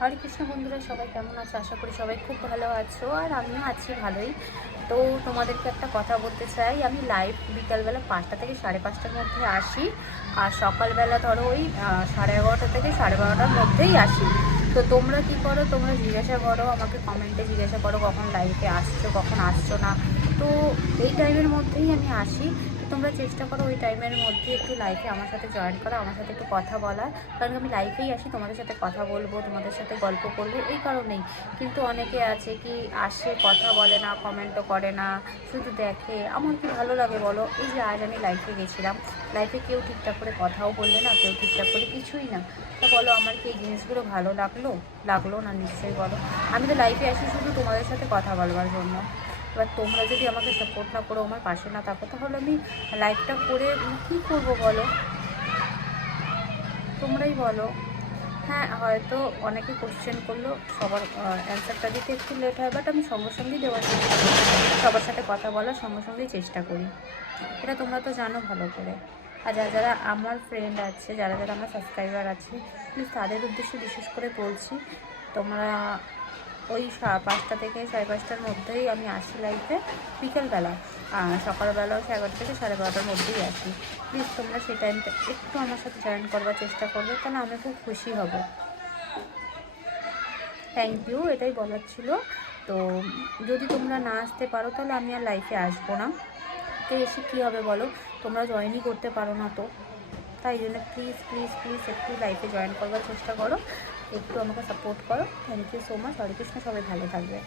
হরে কৃষ্ণ বন্ধুরা, সবাই কেমন আছো? আশা করি সবাই খুব ভালো আছো, আর আমিও আছি ভালোই। তো তোমাদেরকে একটা কথা বলতে চাই, আমি লাইভ বিকালবেলা 5টা থেকে 5:30টার মধ্যে আসি, আর সকালবেলা ধরো ওই 11:30 থেকে 12:30টার মধ্যেই আসি। তো তোমরা কি করো? তোমরা জিজ্ঞাসা করো আমাকে, কমেন্টে জিজ্ঞাসা করো কখন লাইভে আসছো, কখন আসছো না। তো এই টাইমের মধ্যেই আমি আসি। তোমরা চেষ্টা করো ওই টাইমের মধ্যে একটু লাইভে আমার সাথে জয়েন করা, আমার সাথে একটু কথা বলার। কারণ আমি লাইভেই আসি, তোমাদের সাথে কথা বলবো, তোমাদের সাথে গল্প করবো, এই কারণেই। কিন্তু অনেকে আছে কি আসে, কথা বলে না, কমেন্টও করে না, শুধু দেখে। আমার কি ভালো লাগে বলো? এই যে আজ আমি লাইভে গেছিলাম, লাইভে কেউ ঠিকঠাক করে কথাও বললে না, কেউ ঠিকঠাক করে কিছুই না। তা বলো, আমার কি এই জিনিসগুলো ভালো লাগলো না? নিশ্চয়ই বলো। আমি তো লাইভে আসি শুধু তোমাদের সাথে কথা বলবার জন্য। এবার তোমরা যদি আমাকে সাপোর্ট না করো, আমার পাশে না থাকো, তাহলে আমি লাইভটা করে কী করবো বলো? তোমরাই বলো। হ্যাঁ, হয়তো অনেকে কোশ্চেন করলো, সবার অ্যান্সারটা দিতে একটু লেট হয়, বাট আমি সঙ্গে সঙ্গেই দেওয়ার চেষ্টা করি, সবার সাথে কথা বলার সঙ্গে সঙ্গেই চেষ্টা করি। এটা তোমরা তো জানো ভালো করে। আর যারা যারা আমার ফ্রেন্ড আছে, যারা যারা আমার সাবস্ক্রাইবার আছে, প্লিজ তাদের উদ্দেশ্যে বিশেষ করে বলছি, তোমরা ওই 5টা থেকে 5:30টার মধ্যেই আমি আসি লাইফে বিকেলবেলা, আর সকালবেলাও 11:30 থেকে 12:30টার মধ্যেই আসি। প্লিজ তোমরা সেই টাইমটা একটু আমার সাথে জয়েন করবার চেষ্টা করবে, তাহলে আমি খুব খুশি হব। থ্যাংক ইউ, এটাই বলার ছিল। তো যদি তোমরা না আসতে পারো, তাহলে আমি আর লাইফে আসবো না। তো এসে কী হবে বলো? তোমরা জয়েনই করতে পারো না, তো তাই জন্য প্লিজ প্লিজ প্লিজ একটু লাইফে জয়েন করবার চেষ্টা করো, একটু আমাকে সাপোর্ট করো। Thank you so much. Hare Krishna, সবাই ভালো থাকবে।